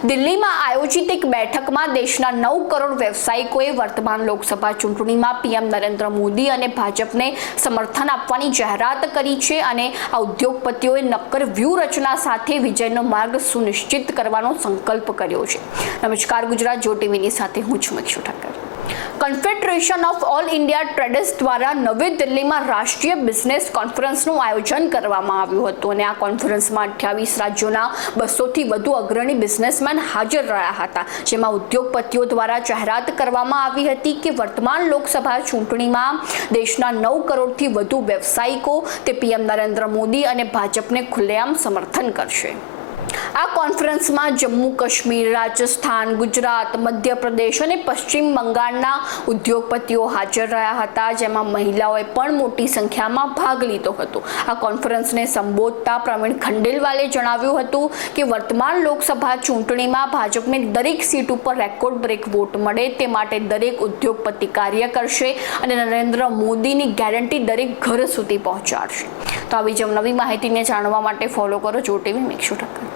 દિલ્હીમાં આયોજિત એક બેઠકમાં દેશના 9 કરોડ વ્યવસાયિકોએ વર્તમાન લોકસભા ચૂંટણીમાં પીએમ નરેન્દ્ર મોદી અને ભાજપને સમર્થન આપવાની જાહેરાત કરી છે અને આ ઉદ્યોગપતિઓએ નક્કર વ્યૂહરચના સાથે વિજયનો માર્ગ સુનિશ્ચિત કરવાનો સંકલ્પ કર્યો છે। નમસ્કાર, ગુજરાત જો ટીવીની સાથે હું છું Mikshu Thakkar. Confederation of All India Traders દ્વારા નવી દિલ્હીમાં રાષ્ટ્રીય બિઝનેસ કોન્ફરન્સનું આયોજન કરવામાં આવ્યું હતું અને આ કોન્ફરન્સમાં 28 રાજ્યોના 200થી વધુ અગ્રણી બિઝનેસમેન હાજર રહ્યા હતા, જેમાં ઉદ્યોગપતિઓ દ્વારા જાહેરાત કરવામાં આવી હતી કે વર્તમાન લોકસભા ચૂંટણીમાં દેશના 9 કરોડથી વધુ વ્યવસાયિકો તે પીએમ નરેન્દ્ર મોદી અને ભાજપને ખુલ્લેઆમ સમર્થન કરશે। આ કોન્ફરન્સમાં જમ્મુ કાશ્મીર, રાજસ્થાન, ગુજરાત, મધ્યપ્રદેશ અને પશ્ચિમ બંગાળના ઉદ્યોગપતિઓ હાજર રહ્યા હતા, જેમાં મહિલાઓએ પણ મોટી સંખ્યામાં ભાગ લીધો હતો। આ કોન્ફરન્સને સંબોધતા પ્રવીણ ખંડેલવાલે જણાવ્યું હતું કે વર્તમાન લોકસભા ચૂંટણીમાં ભાજપને દરેક સીટ ઉપર રેકોર્ડ બ્રેક વોટ મળે તે માટે દરેક ઉદ્યોગપતિ કાર્ય કરશે અને નરેન્દ્ર મોદીની ગેરંટી દરેક ઘર સુધી પહોંચાડશે। તો આવી જ નવી માહિતીને જાણવા માટે ફોલો કરો જો ટીવી મિક્ષુ ઠક્કર।